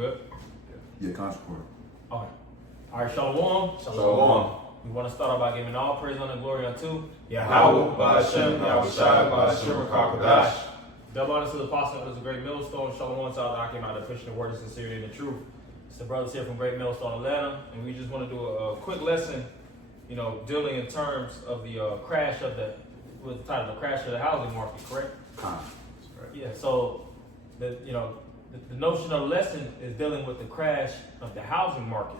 good? Yeah, controversial. Okay. All right, Shalom. Shalom. We want to start off by giving all praise, honor, and glory unto Yahweh, Ba'ashem, Yahushai, Ba'ashem, Rakakadash. Double honor to the apostle of the great millstone. Shalom to all that came out of pushing the word of sincerity and the truth. It's the brothers here from Great Millstone Atlanta, and we just want to do a quick lesson, dealing in terms of the crash of with the title, the crash of the housing market, correct? Yeah. So the notion of the lesson is dealing with the crash of the housing market.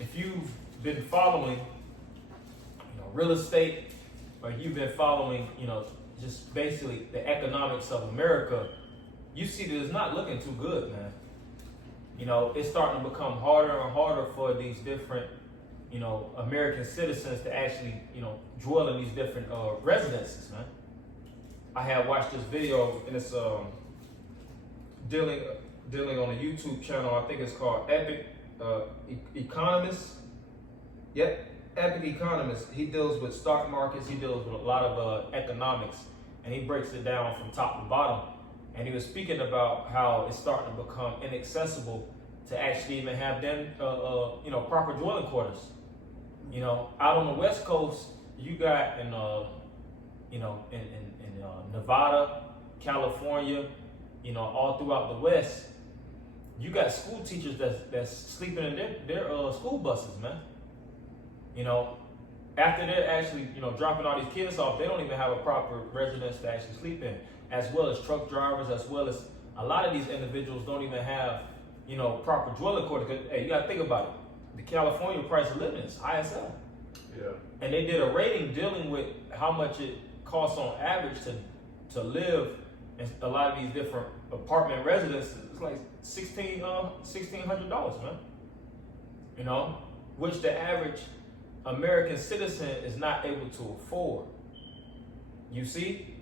If you've been following, real estate, or you've been following, just basically the economics of America, you see that it's not looking too good, man. It's starting to become harder and harder for these different, American citizens to actually, dwell in these different residences, man. I have watched this video, and it's dealing on a YouTube channel. I think it's called Epic Economist. Yep, Epic Economist. He deals with stock markets. He deals with a lot of economics, and he breaks it down from top to bottom. And he was speaking about how it's starting to become inaccessible to actually even have them, proper dwelling quarters. Out on the West Coast, you got in Nevada, California, all throughout the West, you got school teachers that's sleeping in their school buses, man. After they're actually, dropping all these kids off, they don't even have a proper residence to actually sleep in, as well as truck drivers, as well as a lot of these individuals don't even have, proper dwelling quarters. Hey, you gotta think about it. The California price of living is ISL. Yeah. And they did a rating dealing with how much it costs on average to live in a lot of these different apartment residences. It's like $1,600, man. Which the average American citizen is not able to afford. You see?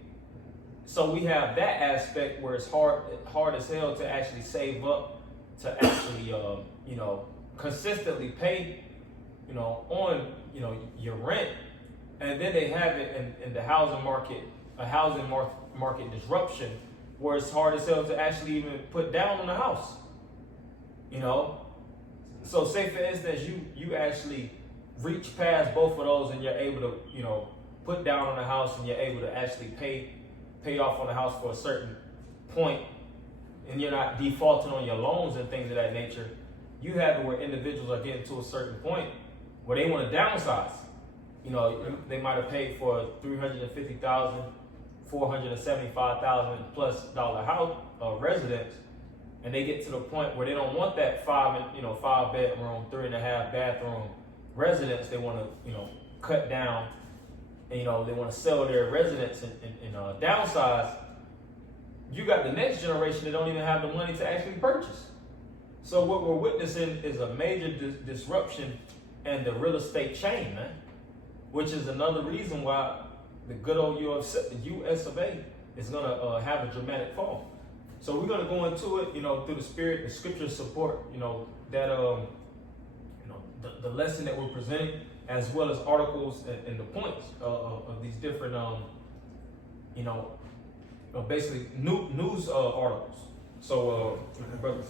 So we have that aspect where it's hard as hell to actually save up to actually, consistently pay, on, your rent. And then they have it in the housing market, a housing market disruption, where it's hard as hell to actually even put down on the house. So say for instance, you actually reach past both of those and you're able to, put down on the house and you're able to actually pay off on the house for a certain point, and you're not defaulting on your loans and things of that nature. You have it where individuals are getting to a certain point where they want to downsize. They might have paid for a $350,000, $475,000 plus house residence, and they get to the point where they don't want that 5 bedroom, 3.5 bathroom residence. They want to cut down, and they want to sell their residence and downsize. You got the next generation that don't even have the money to actually purchase. So what we're witnessing is a major disruption in the real estate chain, man, which is another reason why the good old US of A is going to have a dramatic fall. So we're going to go into it, through the spirit, the scripture support, that, the lesson that we're presenting, as well as articles and the points of these different, basically news articles. So, brother,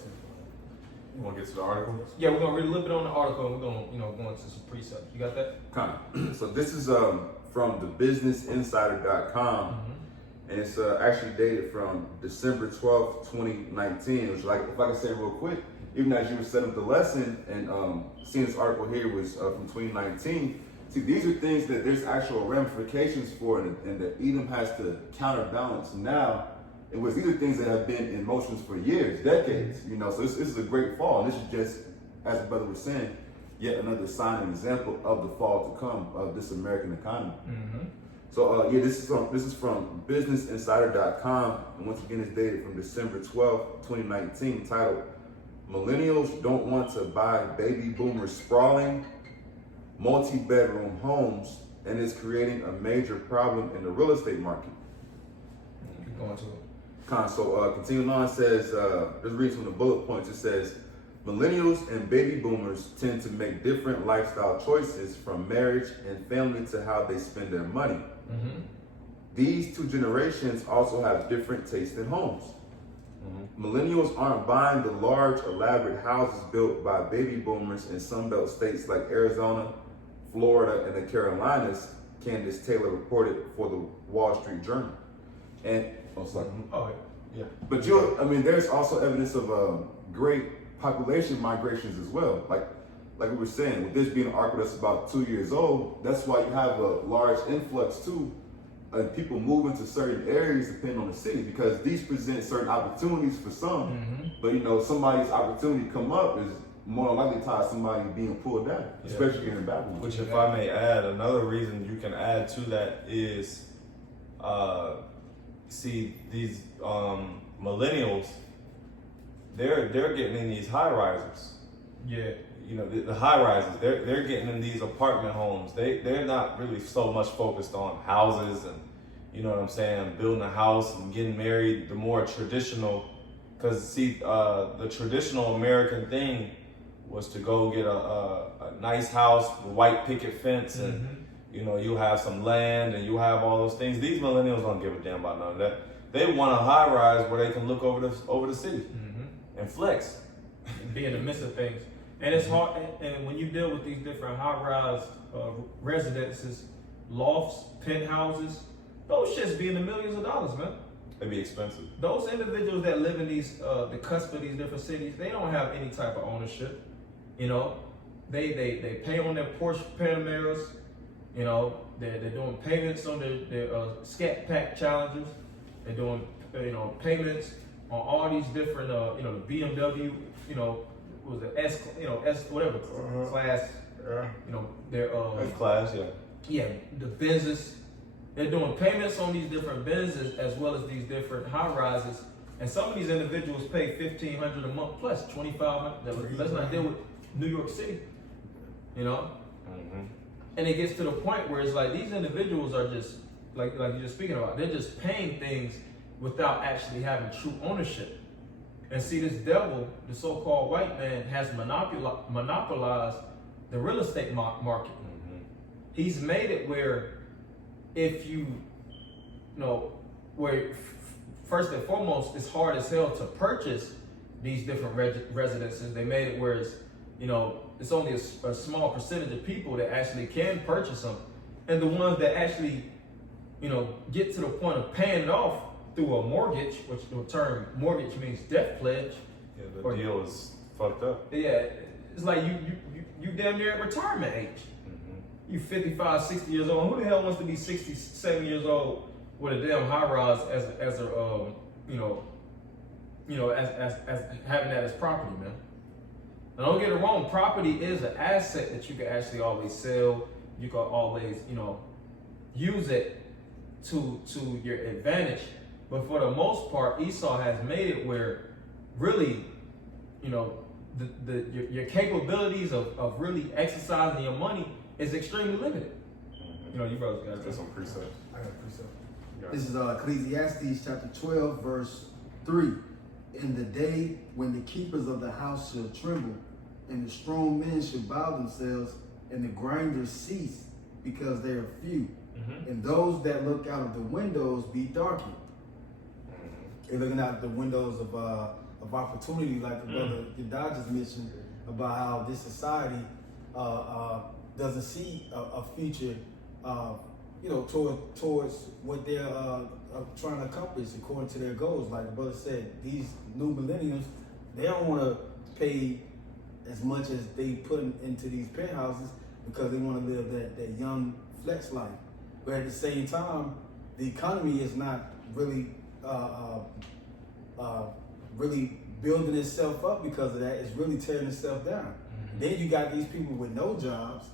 You want to get to the article? yeah, we're gonna read a little bit on the article, and we're gonna go into some precepts. You got that? Kind of. So this is from thebusinessinsider.com, and it's actually dated from December 12th, 2019. Which, like, if I can say real quick, even as you were setting up the lesson and seeing this article here was from 2019. See, these are things that there's actual ramifications for, and that Edom has to counterbalance now. It was, these are things that have been in motions for years, decades, so this is a great fall. And this is just, as the brother was saying, yet another sign and example of the fall to come of this American economy. So this is from businessinsider.com, and once again it's dated from December 12th, 2019, titled "Millennials Don't Want to Buy Baby Boomers Sprawling Multi-Bedroom Homes and is Creating a Major Problem in the Real Estate Market." Keep going to it. So continuing on, says, just reading from the bullet points, it says, millennials and baby boomers tend to make different lifestyle choices from marriage and family to how they spend their money. These two generations also have different tastes in homes. Millennials aren't buying the large, elaborate houses built by baby boomers in Sunbelt states like Arizona, Florida, and the Carolinas, Candace Taylor reported for the Wall Street Journal. And but there's also evidence of great population migrations as well. Like we were saying, with this being an article that's about 2 years old, that's why you have a large influx too. People move into certain areas depending on the city because these present certain opportunities for some. But somebody's opportunity come up is more than likely tied to somebody being pulled down, especially here in Babylon. Which, if I may add, another reason you can add to that is, see these millennials, they're getting in these high risers. Yeah. The high rises, they're getting in these apartment homes. They're not really so much focused on houses and, building a house and getting married, the more traditional, because the traditional American thing was to go get a nice house, a white picket fence, and you'll have some land and you'll have all those things. These millennials don't give a damn about none of that. They want a high rise where they can look over the city and flex. Be in the midst of things. And it's hard, and when you deal with these different high-rise residences, lofts, penthouses, those shits be in the millions of dollars, man. They be expensive. Those individuals that live in these, the cusp of these different cities, they don't have any type of ownership. They pay on their Porsche Panameras. They're doing payments on their Scat Pack challenges. They're doing payments on all these different the BMW was the S whatever class, their class, the Benzes. They're doing payments on these different Benzes as well as these different high rises, and some of these individuals pay $1,500 a month plus $2,500. Let's not deal with New York City, And it gets to the point where it's like these individuals are just like you're just speaking about. They're just paying things without actually having true ownership. And see, this devil, the so-called white man, has monopolized the real estate market. He's made it where if where first and foremost, it's hard as hell to purchase these different residences. They made it where it's only a small percentage of people that actually can purchase them. And the ones that actually, get to the point of paying it off through a mortgage, which the term mortgage means death pledge. Yeah, the deal is fucked up. Yeah, it's like you damn near at retirement age. You 55, 60 years old. Who the hell wants to be 60, 70 years old with a damn high rise as having that as property, man? Now don't get it wrong, property is an asset that you can actually always sell. You can always, use it to your advantage. But for the most part, Esau has made it where really, your capabilities of really exercising your money is extremely limited. You brothers got some precepts. I got a precept. This is Ecclesiastes chapter 12, verse 3. In the day when the keepers of the house shall tremble, and the strong men shall bow themselves, and the grinders cease, because they are few. And those that look out of the windows be darkened. They're looking out the windows of opportunity, like the brother Yadad just mentioned, about how this society doesn't see a future, towards what they're trying to accomplish according to their goals. Like the brother said, these new millennials, they don't want to pay as much as they put into these penthouses because they want to live that young flex life. But at the same time, the economy is not really really building itself up because of that. It's really tearing itself down. Then you got these people with no jobs.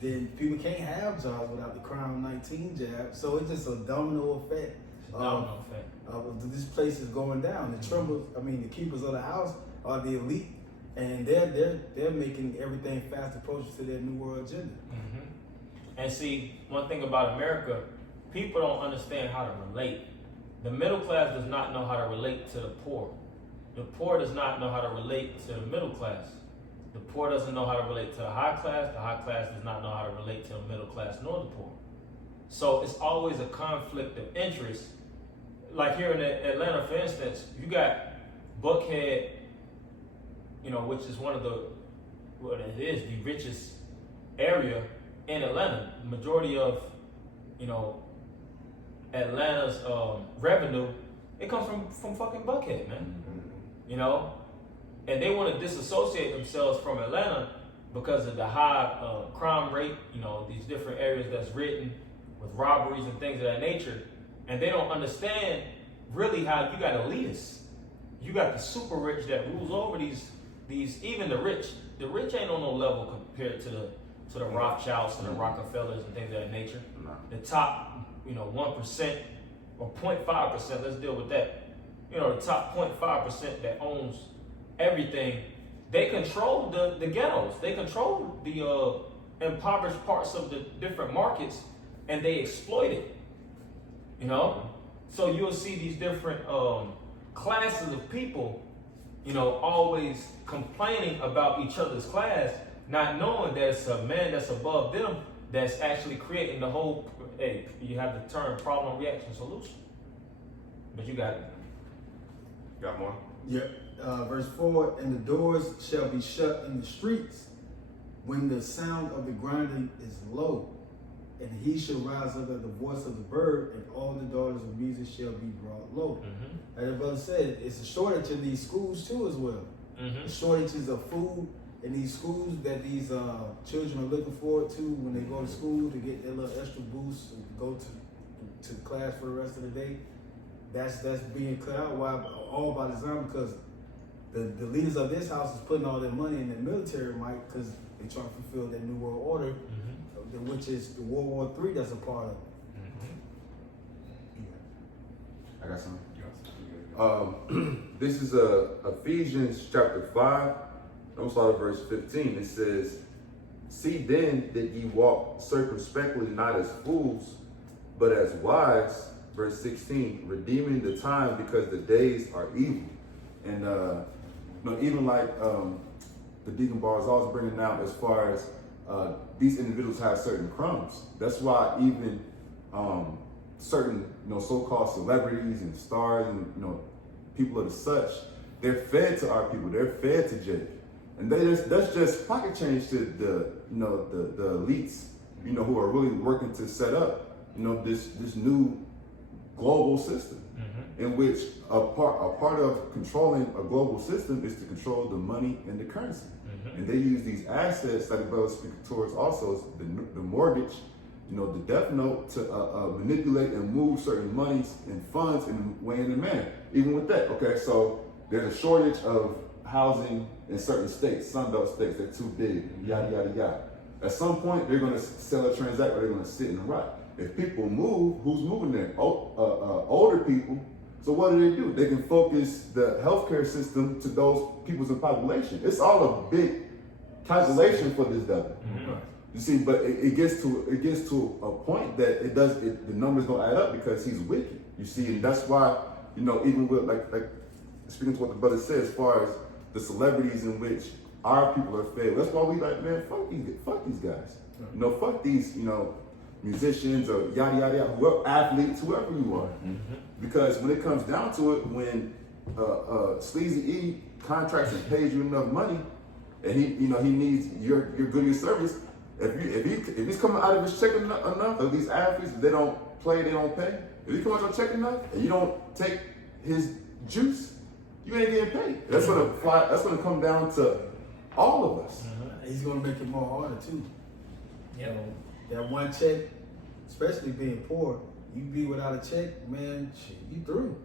Then people can't have jobs without the Crown 19 jab. So it's just a domino effect. This place is going down. The keepers of the house are the elite, and they're making everything fast approaches to their New World agenda. And see, one thing about America, people don't understand how to relate. The middle class does not know how to relate to the poor. The poor does not know how to relate to the middle class. The poor doesn't know how to relate to the high class. The high class does not know how to relate to the middle class nor the poor. So it's always a conflict of interest. Like here in Atlanta, for instance, you got Buckhead, which is one of the richest area in Atlanta. The majority of, Atlanta's revenue, it comes from fucking Buckhead, man. And they want to disassociate themselves from Atlanta because of the high crime rate, these different areas that's written with robberies and things of that nature. And they don't understand really how you got elitists. You got the super rich that rules over these even the rich. The rich ain't on no level compared to the Rothschilds and the Rockefellers and things of that nature. The top, 1% or 0.5%, let's deal with that. The top 0.5% that owns everything, they control the ghettos. They control the impoverished parts of the different markets, and they exploit it. So you'll see these different classes of people, always complaining about each other's class, not knowing that it's a man that's above them that's actually creating the whole. Hey, you have the term problem, reaction, solution. But you got it. Got more? Yep. Verse 4, and the doors shall be shut in the streets when the sound of the grinding is low, and he shall rise up at the voice of the bird, and all the daughters of music shall be brought low. As the brother said, it's a shortage in these schools too as well. Shortages of food in these schools that these children are looking forward to when they go to school to get their little extra boost and go to class for the rest of the day. That's being cut out all by design, because the leaders of this house is putting all their money in the military might, because they trying to fulfill that New World Order, which is the World War III that's a part of it. I got something. This is Ephesians chapter 5. I'm start at verse 15. It says, "See then that ye walk circumspectly, not as fools, but as wise." Verse 16, "Redeeming the time, because the days are evil." And even like the Deacon Bar is always bringing out, as far as these individuals have certain crumbs. That's why even certain so-called celebrities and stars and people of the such, they're fed to our people. They're fed to Jake. And that's just pocket change to the elites, who are really working to set up, this new global system, in which a part of controlling a global system is to control the money and the currency. And they use these assets that the brother speaking towards also, the mortgage, the death note, to manipulate and move certain monies and funds in a way and a manner. Even with that, okay, so there's a shortage of housing in certain states, Sunbelt states, they're too big, yada, yada, yada. At some point, they're going to sell a transact, or they're going to sit and rot. If people move, who's moving there? Older people. So what do? They can focus the healthcare system to those people's in population. It's all a big calculation for this devil. You see, but it gets to a point that the numbers don't add up, because he's wicked. You see, and that's why, even with like speaking to what the brother said, as far as the celebrities in which our people are fed, that's why we like, man, fuck these guys. Fuck these, musicians or yada yada yada, whoever, athletes, whoever you are. Because when it comes down to it, when Sleazy E contracts and pays you enough money, and he needs your good service, if he's coming out of his check enough, of these athletes, if they don't play, they don't pay. If he comes out your check enough and you don't take his juice, you ain't getting paid. That's gonna come down to all of us. He's gonna make it more harder too. Yeah. That one check, especially being poor, you be without a check, man, shit, you through.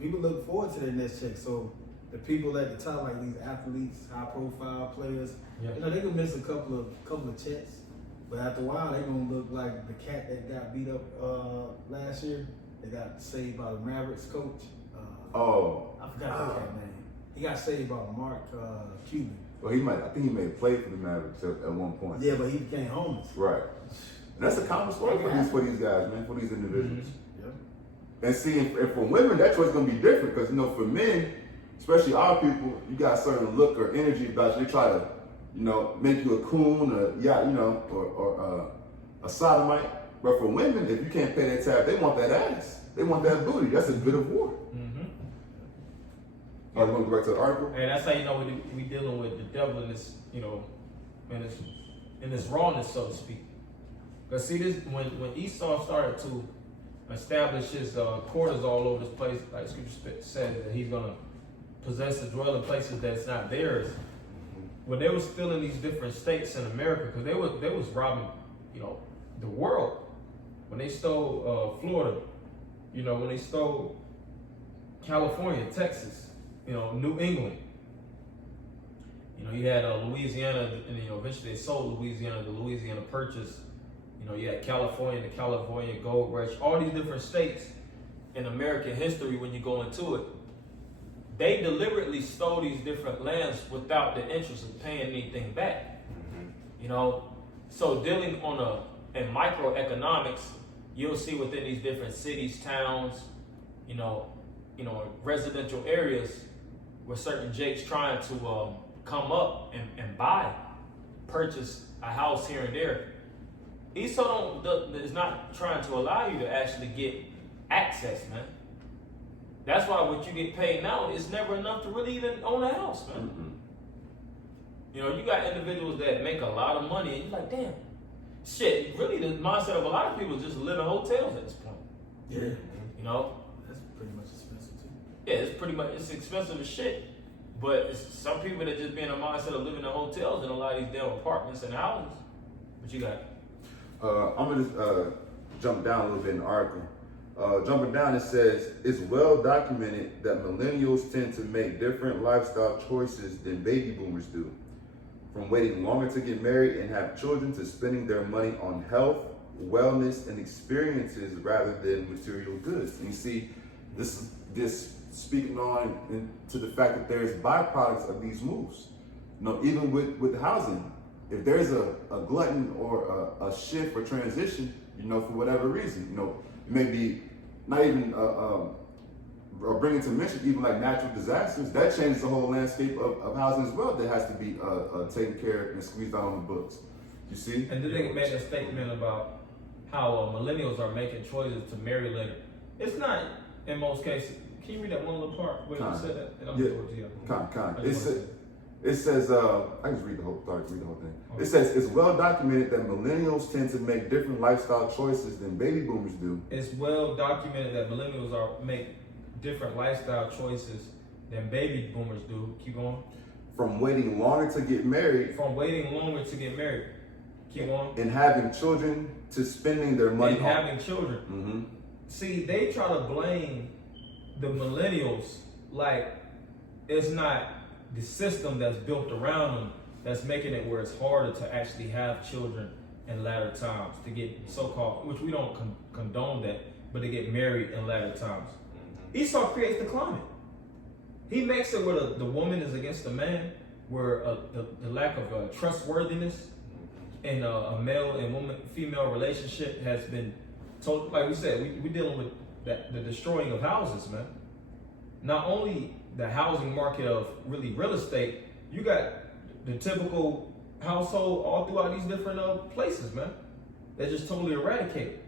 People look forward to their next check. So the people at the top, like these athletes, high profile players, they can miss a couple of checks, but after a while they gonna look like the cat that got beat up last year. They got saved by the Mavericks coach. I forgot that cat name. He got saved by Mark Cuban. Well, I think he may have played for the Mavericks at one point. Yeah, but he became homeless. Right. And that's a common story for these guys, man, for these individuals. And see, and for women, that choice is gonna be different, because for men, especially our people, you got a certain look or energy about you. They try to, make you a coon, or a sodomite. But for women, if you can't pay that tab, they want that ass. They want that booty. That's a bit of war. Oh, you want to go back to the article? And that's how you know we dealing with the devil in this, in this rawness, so to speak. Because see, this when Esau started to establish his quarters all over this place, like Scripture says that he's gonna possess and dwell in places that's not theirs. When they were still in these different states in America, because they was robbing, the world. When they stole Florida, when they stole California, Texas, New England. You had Louisiana, and eventually they sold Louisiana, the Louisiana Purchase. You had California, the California Gold Rush, all these different states in American history. When you go into it, they deliberately stole these different lands without the interest of paying anything back. So dealing in microeconomics, you'll see within these different cities, towns, residential areas where certain jakes trying to come up and purchase a house here and there. Esau is not trying to allow you to actually get access, man. That's why what you get paid now is never enough to really even own a house, man. You got individuals that make a lot of money, and you're like, damn, shit. Really, the mindset of a lot of people is just live in hotels at this point. Yeah. That's pretty much expensive too. Yeah, it's expensive as shit. But it's some people that just be in a mindset of living in hotels and a lot of these damn apartments and houses. What you got? I'm gonna just jump down a little bit in the article. Jumping down, it says, it's well documented that millennials tend to make different lifestyle choices than baby boomers do. From waiting longer to get married and have children to spending their money on health, wellness, and experiences rather than material goods. And you see, this speaking on to the fact that there's byproducts of these moves. Even with housing, if there's a glutton or a shift or transition, for whatever reason, maybe not even or bringing to mention even like natural disasters, that changes the whole landscape of housing as well. That has to be taken care of and squeezed out on the books. You see? And then they made a statement about how millennials are making choices to marry later. It's not in most cases. Can you read that one little part where you said that? And I'm going to you. It says, I can just read the whole thing. Okay. It says, it's well documented that millennials tend to make different lifestyle choices than baby boomers do. It's well documented that millennials make different lifestyle choices than baby boomers do. Keep going. From waiting longer to get married. Keep going. And having children to spending their money having children. See, they try to blame the millennials like it's not the system that's built around them that's making it where it's harder to actually have children in latter times, to get so-called, which we don't condone that, but to get married in latter times. Esau creates the climate. He makes it where the woman is against the man, where the lack of trustworthiness in a male and female relationship has been told. Like we said, we're dealing with the destroying of houses, man. Not only the housing market of really real estate, you got the typical household all throughout these different places, man. They're just totally eradicated.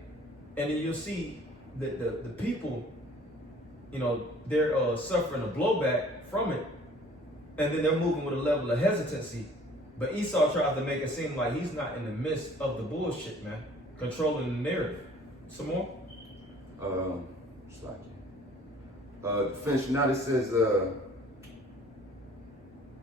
And then you'll see that the people, they're suffering a blowback from it. And then they're moving with a level of hesitancy. But Esau tries to make it seem like he's not in the midst of the bullshit, man. Controlling the narrative. Some more? Finishing out, it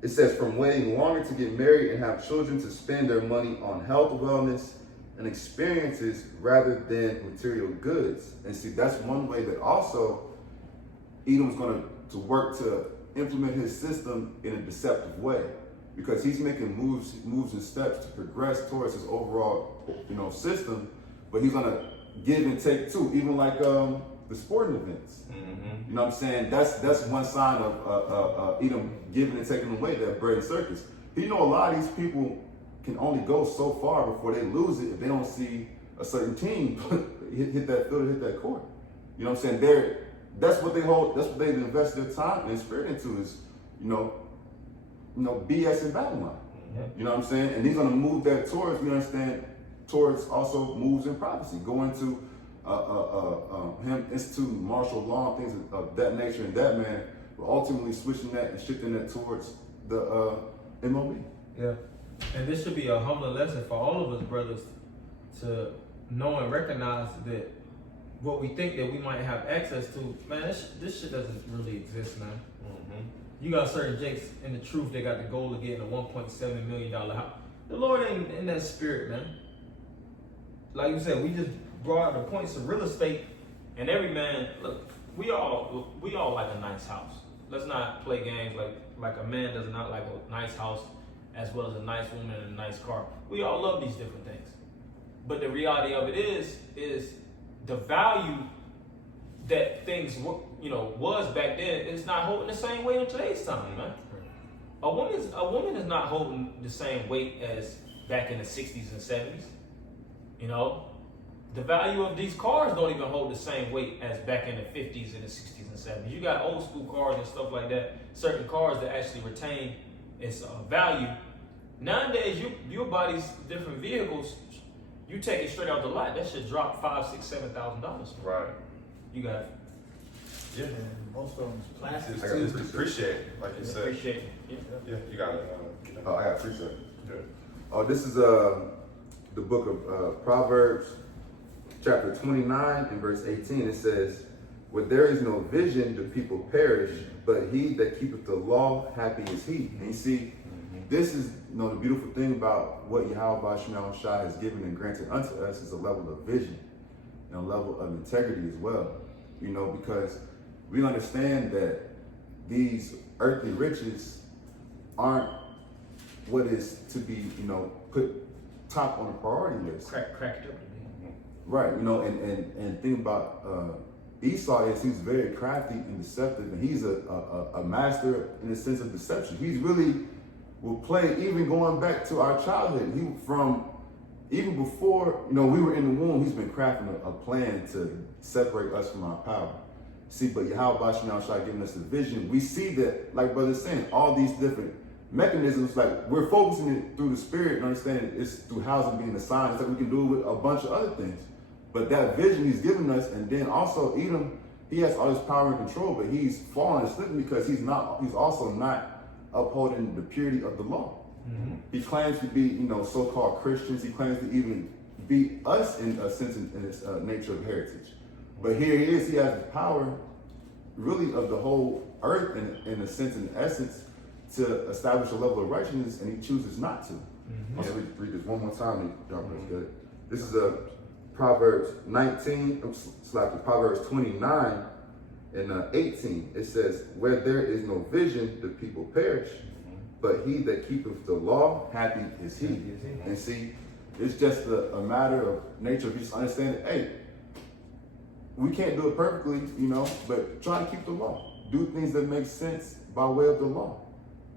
says from waiting longer to get married and have children to spend their money on health, wellness, and experiences rather than material goods. And see, that's one way that also Edom's going to work to implement his system in a deceptive way, because he's making moves and steps to progress towards his overall, system, but he's going to give and take too, even like the sporting events. You know what I'm saying? That's one sign of Edom giving and taking away that bread and circus. A lot of these people can only go so far before they lose it if they don't see a certain team hit that field, hit that court. You know what I'm saying? That's what they invest their time and spirit into is, BS in Babylon. You know what I'm saying? And he's gonna move that towards, we understand, towards also moves in prophecy, going to him instituting martial law and things of that nature and that man, but ultimately switching that and shifting that towards the MOB. Yeah. And this should be a humbling lesson for all of us brothers to know and recognize that what we think that we might have access to, man, this shit doesn't really exist, man. You got certain jakes in the truth, they got the goal of getting a $1.7 million house. The Lord ain't in that spirit, man. Like you said, we just brought out the points of real estate, and every man, look, we all like a nice house. Let's not play games like a man does not like a nice house as well as a nice woman and a nice car. We all love these different things. But the reality of it is the value that things was back then is not holding the same weight in today's time, man. A woman is not holding the same weight as back in the 60s and 70s. You know, the value of these cars don't even hold the same weight as back in the 50s and the 60s and 70s. You got old school cars and stuff like that, certain cars that actually retain its value. Nowadays, you buy these different vehicles, you take it straight out the lot, that should drop $5,000, $6,000, $7,000. Right. You got it. Yeah. And most of them is plastic. It's depreciated, like you said. Appreciate it. Yeah, you got it. I got 3 seconds. Good. Oh, this is the book of Proverbs, chapter 29 and verse 18. It says, "Where there is no vision, the people perish, but he that keepeth the law, happy is he." And you see, this is the beautiful thing about what Yahweh Shemel Shai has given and granted unto us is a level of vision and a level of integrity as well. Because we understand that these earthly riches aren't what is to be, put top on the priority list. Cracked up to me. Right, and think about Esau is he's very crafty and deceptive, and he's a master in the sense of deception. He's really will play even going back to our childhood. Even before we were in the womb, he's been crafting a plan to separate us from our power. See, but Yahweh Shai giving us a vision. We see that, like brother's saying, all these different mechanisms, like we're focusing it through the spirit and understanding it's through housing being assigned. It's like we can do it with a bunch of other things. But that vision he's given us, and then also Edom, he has all this power and control, but he's falling and slipping because he's also not upholding the purity of the law. He claims to be, so-called Christians. He claims to even be us in a sense in his nature of heritage. But here he is. He has the power, really, of the whole earth in a sense, in essence, to establish a level of righteousness, and he chooses not to. I'll read this one more time. This is Proverbs 19, Proverbs 29 and 18. It says, "Where there is no vision, the people perish, but he that keepeth the law, happy is he." And see, it's just a matter of nature of just understanding, hey, we can't do it perfectly, but try to keep the law. Do things that make sense by way of the law.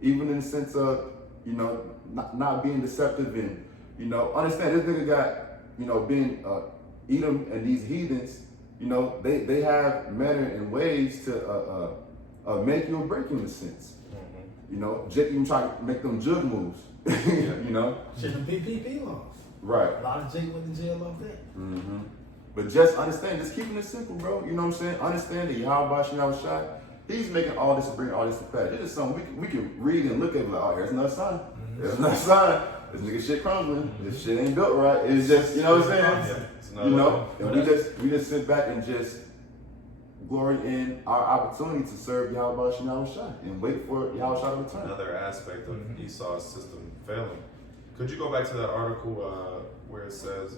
Even in the sense of, not being deceptive and, understand this nigga got, being Edom and these heathens, they have manner and ways to make you or break you in a sense. Jake even try to make them jug moves, Shit, them PPP laws. Right. A lot of Jake went to jail off that. But just understand, just keeping it simple, bro. You know what I'm saying? Understand that Yahweh Shai, he's making all this and bringing all this to pass. This is something we can read and look at and like, oh, here's another sign. There's another sign. This nigga shit crumbling. This shit ain't built right. It's just, you know what I'm saying? And we just sit back and just glory in our opportunity to serve Yahweh Shai and wait for Yahweh Shai to return. Another aspect of Esau's system failing. Could you go back to that article where it says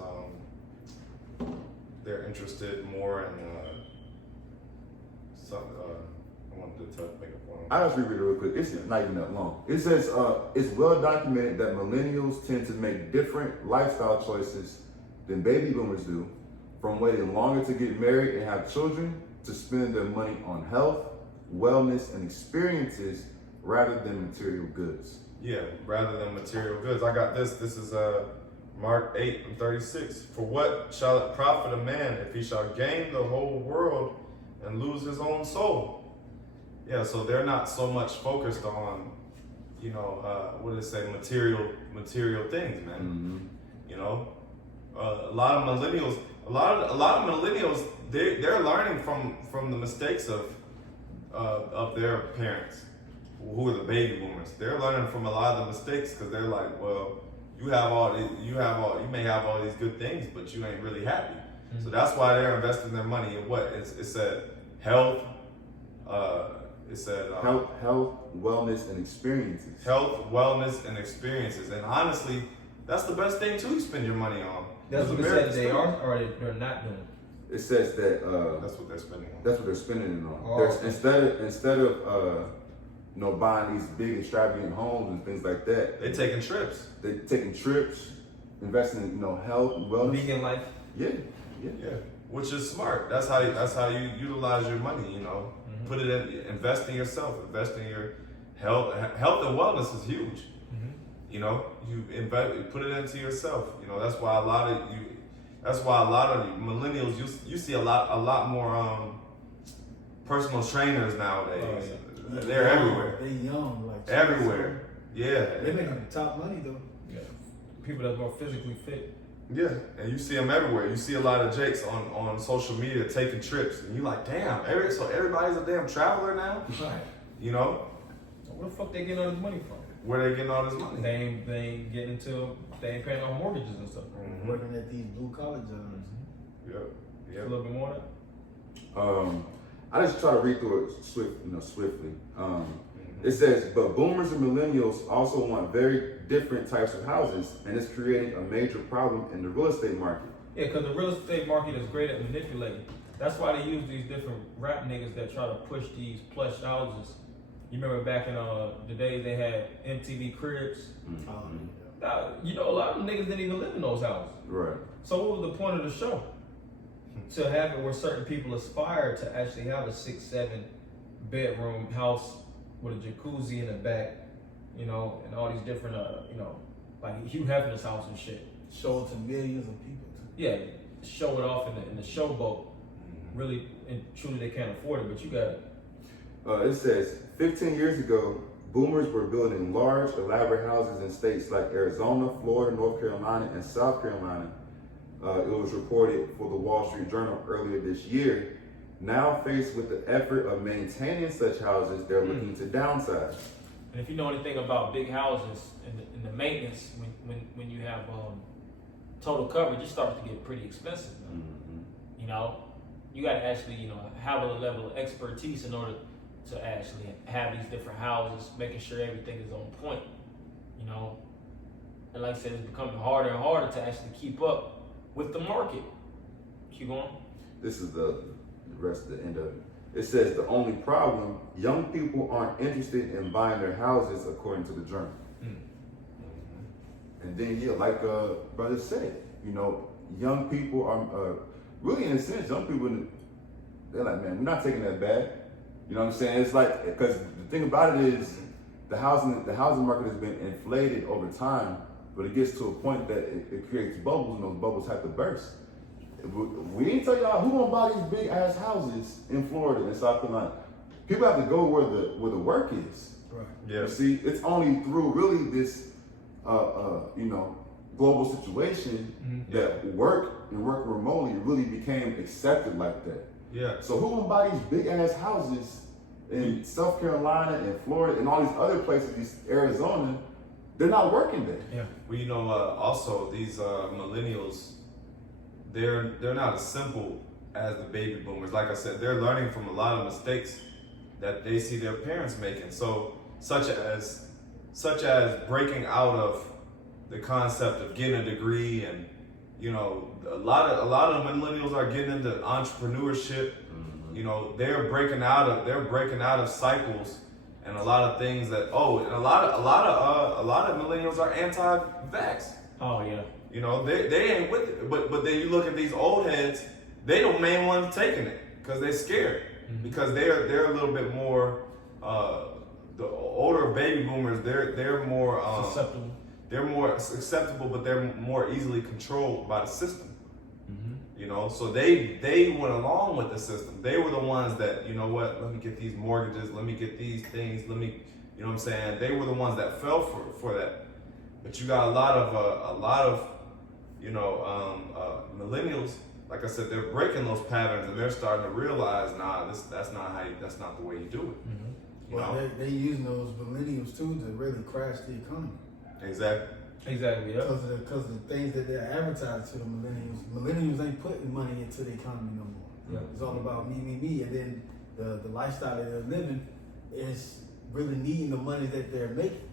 they're interested more in I wanted to make a point. I'll just read it real quick. It's not even that long. It says, it's well documented that millennials tend to make different lifestyle choices than baby boomers do, from waiting longer to get married and have children to spending their money on health, wellness, and experiences rather than material goods. Yeah, rather than material goods. I got this. This is Mark 8:36. "For what shall it profit a man if he shall gain the whole world and lose his own soul?" Yeah, so they're not so much focused on, what do they say, material things, man. A lot of millennials, they're learning from the mistakes of of their parents, who are the baby boomers. They're learning from a lot of the mistakes because they're like, well, you may have all these good things, but you ain't really happy. So that's why they're investing their money in what? It said health. It said health, wellness, and experiences. Health, wellness, and experiences. And honestly, that's the best thing to spend your money on. That's what it said they are, or they're not doing. It says that that's what they're spending on. That's what they're spending it on. Oh. There's, instead of buying these big extravagant homes and things like that, They're taking trips. they're taking trips, investing in health and wellness. Vegan life. Yeah. Which is smart. That's how you utilize your money. Put it in, invest in yourself, invest in your health. Health and wellness is huge. You invest, put it into yourself. That's why a lot of millennials you see a lot more personal trainers nowadays. Oh, yeah. They're everywhere. They young, like Everywhere. Yeah. They making the top money though. Yeah. People that's more physically fit. Yeah, and you see them everywhere. You see a lot of Jakes on social media taking trips, and you're like, damn, so everybody's a damn traveler now? Right. Where the fuck they getting all this money from? Where they getting all this money? They ain't getting into, they ain't paying no mortgages and stuff. Working at these blue collar jobs. Yep. A little bit more of that? I just try to read through it swiftly. It says, but boomers and millennials also want very different types of houses, and it's creating a major problem in the real estate market. Yeah, because the real estate market is great at manipulating. That's why they use these different rap niggas that try to push these plush houses. You remember back in the days they had MTV Cribs? Now, a lot of them niggas didn't even live in those houses. Right. So what was the point of the show? To have it where certain people aspire to actually have a 6-7 bedroom house with a jacuzzi in the back, and all these different, like Hugh Hefner's house and shit. Show it to millions of people too. Yeah, show it off in the showboat. Really and truly they can't afford it, but you got it. It says 15 years ago, boomers were building large, elaborate houses in states like Arizona, Florida, North Carolina, and South Carolina. It was reported for the Wall Street Journal earlier this year. Now faced with the effort of maintaining such houses, they're looking to downsize. And if you know anything about big houses and the maintenance, when you have total coverage, it starts to get pretty expensive. You got to actually have a level of expertise in order to actually have these different houses, making sure everything is on point. And like I said, it's becoming harder and harder to actually keep up with the market. Keep going. This is the rest of the end of it. It says the only problem, young people aren't interested in buying their houses, according to the journal. And then, like brother said, young people are really, in a sense, young people, they're like, man, we're not taking that bad. You know what I'm saying? It's like, because the thing about it is, the housing market has been inflated over time, but it gets to a point that it creates bubbles, and those bubbles have to burst. We ain't tell y'all who gonna buy these big ass houses in Florida and South Carolina. People have to go where the work is. Right. Yeah. You see, it's only through really this global situation that work remotely really became accepted like that. Yeah. So who gonna buy these big ass houses in South Carolina and Florida and all these other places, these Arizona? They're not working there. Yeah. Well, also these millennials, they're not as simple as the baby boomers. Like I said, they're learning from a lot of mistakes that they see their parents making. So such as breaking out of the concept of getting a degree, and a lot of millennials are getting into entrepreneurship. They're breaking out of cycles and a lot of things that and a lot of millennials are anti-vax. Oh yeah. They ain't with it. But then you look at these old heads, they the main ones taking it because they're scared. Because they're a little bit more the older baby boomers, they're more Susceptible. They're more acceptable, but they're more easily controlled by the system. So they went along with the system. They were the ones that, let me get these mortgages, let me get these things, let me, what I'm saying? They were the ones that fell for that. But you got a lot of millennials like I said, they're breaking those patterns and they're starting to realize, nah, that's not the way you do it. Mm-hmm. You Well, know? they using those millennials too to really crash the economy. Exactly. Exactly. Yeah. Because of the things that they're advertising to the millennials. Millennials ain't putting money into the economy no more. Yeah. It's all about me, and then the lifestyle that they're living is really needing the money that they're making.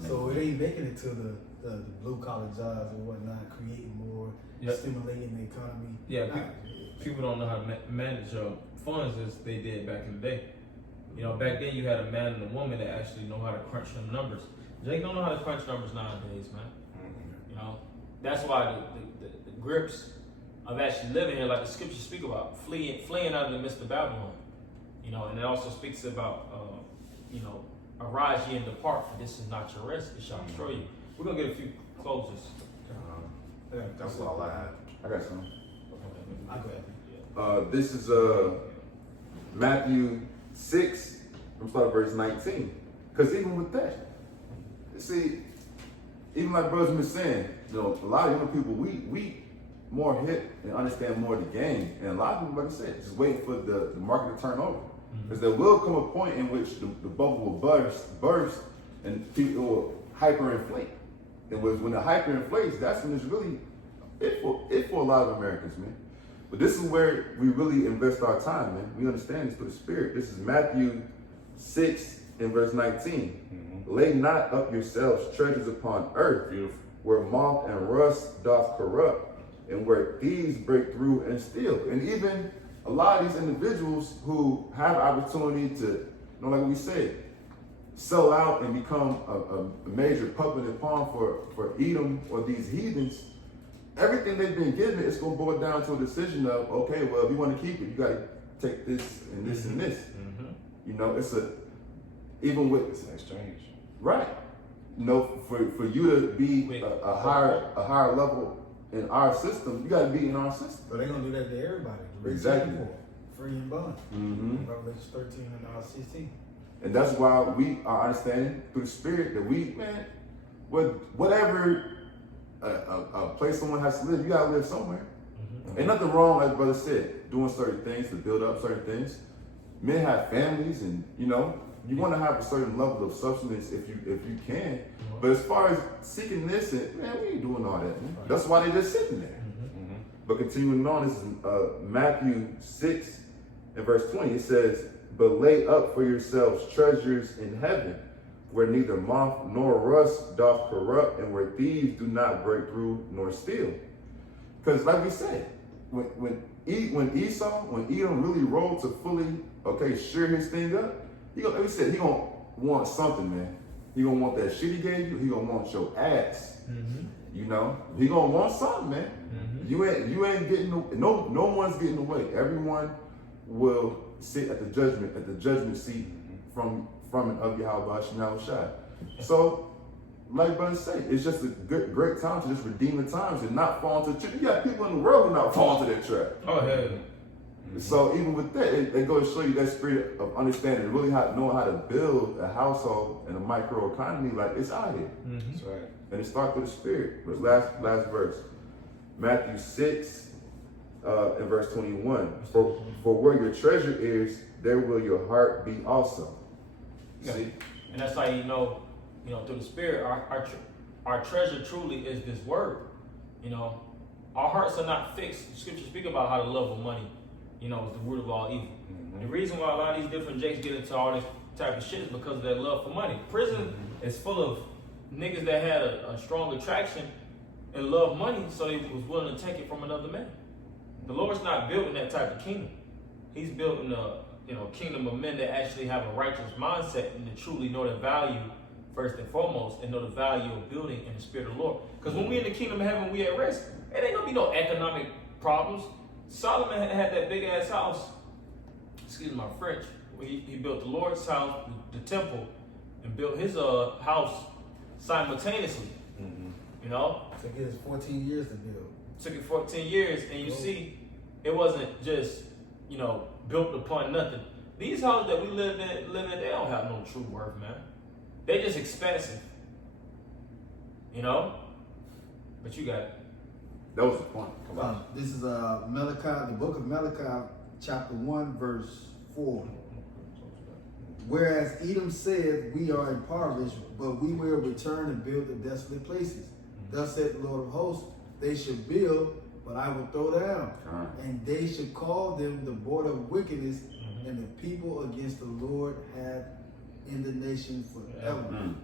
So it ain't making it to the blue collar jobs or whatnot, creating more, Yep. stimulating the economy. Yeah, Nah. people don't know how to manage funds as they did back in the day. You know, back then you had a man and a woman that actually know how to crunch them numbers. Jake don't know how to crunch numbers nowadays, man. You know, that's why the grips of actually living here, like the scriptures speak about, fleeing out of the midst of Babylon. You know, and it also speaks about, you know, arise ye and depart, for this is not your rest, it shall destroy you. We're gonna get a few closes. That's all I had. I got some. I go ahead. This is Matthew 6, from start verse 19. Because even with that, see, even like brothers been saying, you know, a lot of young people, we more hit and understand more of the game. And a lot of people, like I said, just waiting for the market to turn over. Because there will come a point in which the bubble will burst and people will hyperinflate. And when the hyperinflates, that's when it's really it for a lot of Americans, man. But this is where we really invest our time, man. We understand this through the Spirit. This is Matthew 6 and verse 19. Lay not up yourselves treasures upon earth, where moth and rust doth corrupt, and where thieves break through and steal. And even a lot of these individuals who have opportunity to, you know, like we said, sell out and become a major puppet and pawn for Edom or these heathens, everything they've been given, it's going to boil down to a decision of, okay, well, if you want to keep it, you got to take this and this and this. You know, it's an exchange. Right. You know, for you to be a higher level in our system, you got to be in our system. But they're going to do that to everybody. Exactly. Free and bond. Revelation 13 and 16. And that's why we are understanding through the Spirit that whatever a place someone has to live, you gotta live somewhere. Ain't nothing wrong, like brother said, doing certain things to build up certain things. Men have families, and you know, you want to have a certain level of substance if you can. But as far as seeking this, man, we ain't doing all that, man. That's why they just sitting there. But continuing on, this is Matthew 6 and verse 20. It says, "But lay up for yourselves treasures in heaven, where neither moth nor rust doth corrupt, and where thieves do not break through nor steal." Because like we said, when Edom really rolled to fully, sure his thing up, he gonna want something, man. He gonna want that shit he gave you. He gonna want your ass. You know, he gonna want something, man. You ain't getting no one's getting away. Everyone will sit at the judgment seat from and of Yahweh Shem Shai. So, like brother say, it's just a great time to just redeem the times and not fall into the trap. You got people in the world who not fall into that trap. Oh hell. So even with that, it goes to show you that spirit of understanding, really knowing how to build a household and a micro economy, like it's out here. That's right. And it starts with the Spirit. But last verse, Matthew 6 and verse 21. For where your treasure is, there will your heart be also. See? And that's how you know, through the Spirit, our treasure truly is this word. You know, our hearts are not fixed. The scriptures speak about how the love of money, is the root of all evil. The reason why a lot of these different jakes get into all this type of shit is because of their love for money. Prison is full of niggas that had a strong attraction and love money, so they was willing to take it from another man. The Lord's not built in that type of kingdom. He's built in a kingdom of men that actually have a righteous mindset and to truly know the value first and foremost, and know the value of building in the Spirit of the Lord. Because when we in the kingdom of heaven, we at rest. It ain't gonna be no economic problems. Solomon had that big ass house. Excuse my French. Where he built the Lord's house, the temple, and built his house simultaneously. You know? Took it 14 years to build. Took it 14 years, and you see, it wasn't just, built upon nothing. These houses that we live in, they don't have no true worth, man. They just expensive. But you got it. That was the point. Come on. This is Malachi, the book of Malachi, chapter 1, verse 4. Whereas Edom said, we are impoverished, but we will return and build the desolate places. Thus said the Lord of hosts, they should build, but I will throw down. And they should call them the border of wickedness, and the people against the Lord have in the nation forever.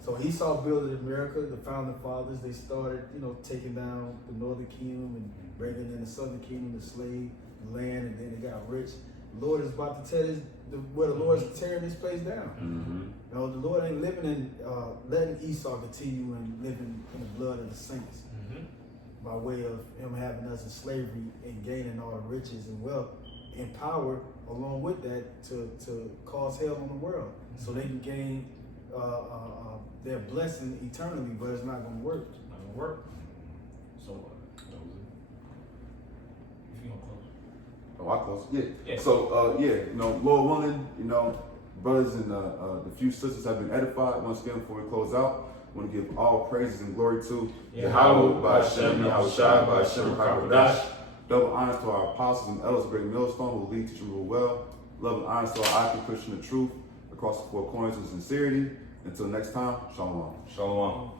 So Esau built America, the founding fathers, they started, taking down the northern kingdom and bringing in the southern kingdom, the slave land, and then it got rich. The Lord is about to tell us where the Lord is tearing this place down. The Lord ain't living in, letting Esau continue and living in the blood of the saints by way of him having us in slavery and gaining all the riches and wealth and power along with that to cause hell on the world. So they can gain their blessing eternally, but it's not going to work. Not gonna work. So, if you gonna close. Oh, I close. Yeah. Yeah. So, Lord willing, brothers and the few sisters have been edified. Once again, before we close out, I want to give all praises and glory to Yahweh, by Hashem, Yahushua, by Hashem, HaKadosh. Double honors to our apostles and elders of Great Millstone who lead, teach, and rule well. Love and honors to our icon, Christian, the truth across the four corners with sincerity. Until next time, shalom. Shalom.